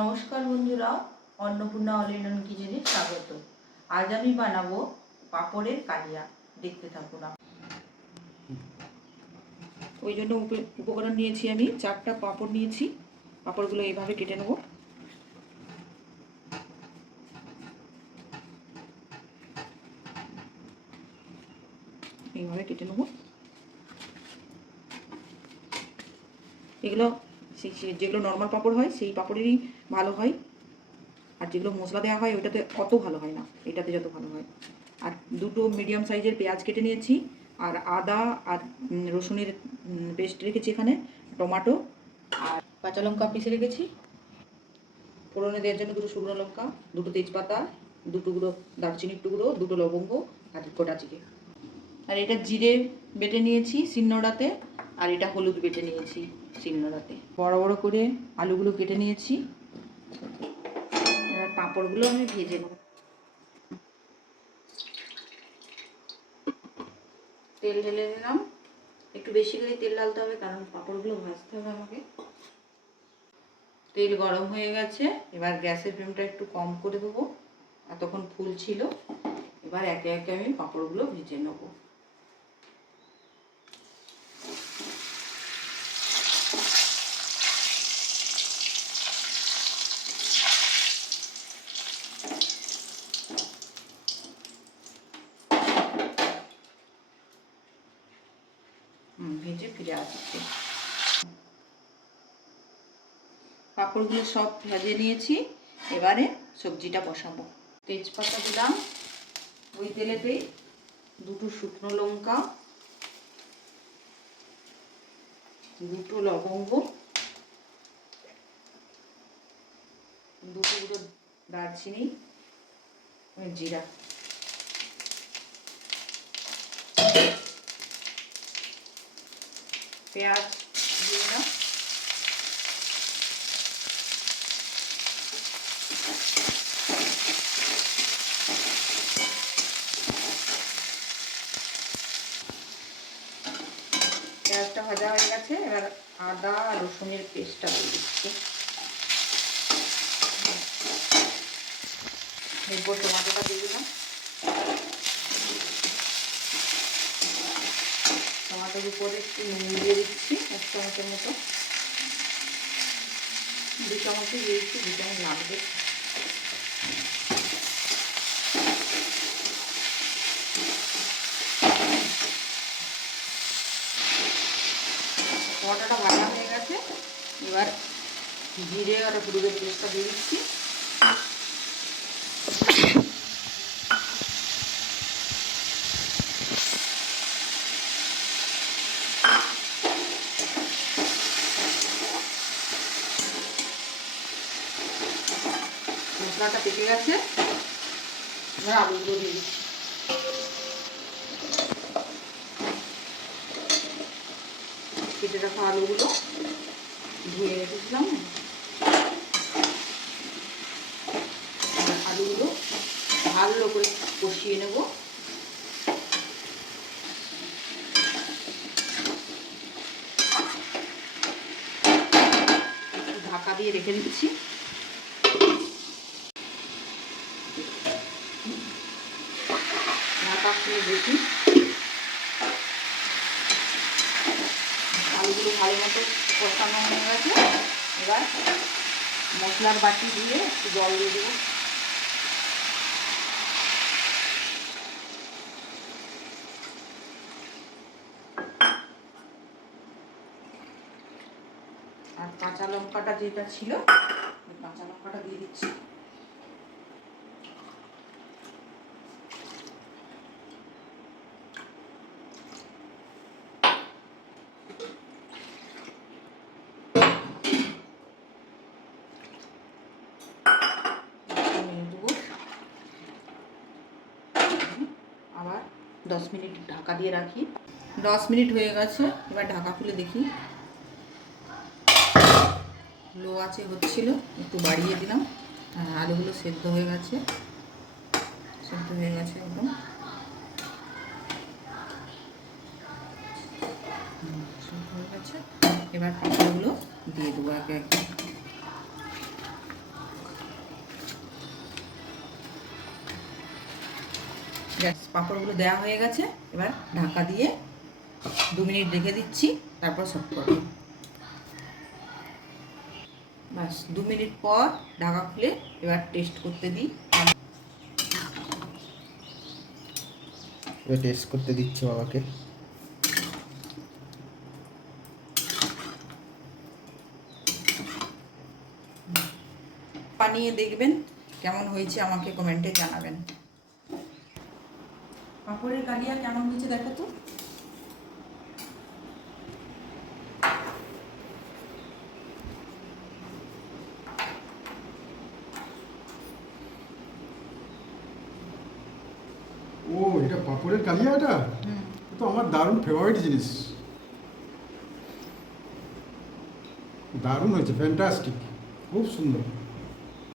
নমস্কার বন্ধুরা, Annapurna all in one কিচেনে স্বাগত। আজ আমি বানাবো পাঁপড়ের কালিয়া, দেখতে থাকুন। ওই জন্য উপকরণ নিয়েছি আমি 4টা পাঁপড় নিয়েছি। পাঁপড়গুলো এইভাবে কেটে নেব। এইভাবে কেটে নেব। এগুলো যেগুলো নর্মাল পাঁপড় হয় সেই পাঁপড়েরই ভালো হয়, আর যেগুলো মশলা দেওয়া হয় ওইটাতে অত ভালো হয় না, এটাতে যত ভালো হয়। আর দুটো মিডিয়াম সাইজের পেঁয়াজ কেটে নিয়েছি, আর আদা আর রসুনের পেস্ট রেখেছি এখানে, টমেটো আর কাঁচা লঙ্কা পিষে রেখেছি। ফোড়নে দেওয়ার জন্য দুটো শুকনো লঙ্কা, দুটো তেজপাতা, দুটো গুঁড়ো দারচিনির টুকরো, দুটো লবঙ্গ আর গোটা জিরে। আর এটা জিরে বেটে নিয়েছি শিলনোড়াতে, আর এটা হলুদ বেটে নিয়েছি শিলনোড়াতে। বড় বড় করে আলুগুলো কেটে নিয়েছি। এবার পাঁপড়গুলো আমি ভেজে নেব। তেল ঢেলে নিলাম, একটু বেশি করে তেল ঢালতে হবে কারণ পাঁপড়গুলো ভাজতে হবে আমাকে। তেল গরম হয়ে গেছে, এবার গ্যাসের ফ্লেমটা একটু কম করে দেবো। এতক্ষণ ফুল ছিল, এবার একে একে আমি পাঁপড়গুলো ভেজে নেব। ভেজে ফিরে আসছি। পাঁপড়গুলো সব ভেজে নিয়েছি, এবারে সবজিটা বসাবো। তেজপাতা দিলাম, ওই তেলেতেই দুটো শুকনো লঙ্কা, দুটো লবঙ্গ, দুটো গুঁড়ো দারচিনি, জিরা। পেঁয়াজ দিয়ে দিলাম, পেঁয়াজটা ভাজা হয়ে গেছে। এবার আদা আর রসুনের পেস্টটা দিয়ে দিচ্ছি। এরপর টমেটোটা দিয়ে দিলাম। টমেটোর উপরে একটু নুন দিয়ে দিচ্ছি, 1 চামচের মতো। 2 চামচই দিয়েছি, 2 চামচ লাগবে। টমেটোটা ভাজা হয়ে গেছে, এবার জিরে আর হলুদের পেস্টটা দিয়ে দিচ্ছি। মশলাটা পেকে গেছে, এবার আলুগুলো দিয়ে দিচ্ছি। কেটে রাখা আলুগুলো ধুয়ে রেখেছিলাম, আলুগুলো ভালো করে কষিয়ে নেব। ঢাকা দিয়ে রেখে দিচ্ছি। ঢাকা খুলে দেখি আলুগুলো ভালো মতো কষানো হয়ে গেছে। এবার মশলার বাটি দিয়ে একটু জল দিয়ে দেবো। আর কাঁচা লঙ্কাটা যেটা ছিল, কাঁচা লঙ্কাটা দিয়ে দিচ্ছি। আবার 10 মিনিট ঢাকা দিয়ে রাখি। 10 মিনিট হয়ে গেছে, এবার ঢাকা খুলে দেখি। লো আছে হচ্ছিল, একটু বাড়িয়ে দিলাম। আলুগুলো সেদ্ধ হয়ে গেছে, একদম। সেদ্ধ হয়ে গেছে, এবার পাঁপড়গুলো দিয়ে দেবো একে একে। গ্যাস পাঁপড়গুলো দেওয়া হয়ে গেছে, এবার ঢাকা দিয়ে 2 মিনিট রেখে দিচ্ছি, তারপর সার্ভ করব। বাস 2 মিনিট পর ঢাকা খুলে এবার টেস্ট করতে দিই। এবার টেস্ট করতে দিচ্ছি বাবাকে। বানিয়ে দেখবেন কেমন হয়েছে, আমাকে কমেন্টে জানাবেন। পাঁপড়ের কালিয়া কেমন হয়েছে দেখো তো। ও এটা পাঁপড়ের কালিয়াটা, তো আমার দারুণ ফেভারিট জিনিস। দারুণ হয়েছে, ফ্যান্টাস্টিক, খুব সুন্দর।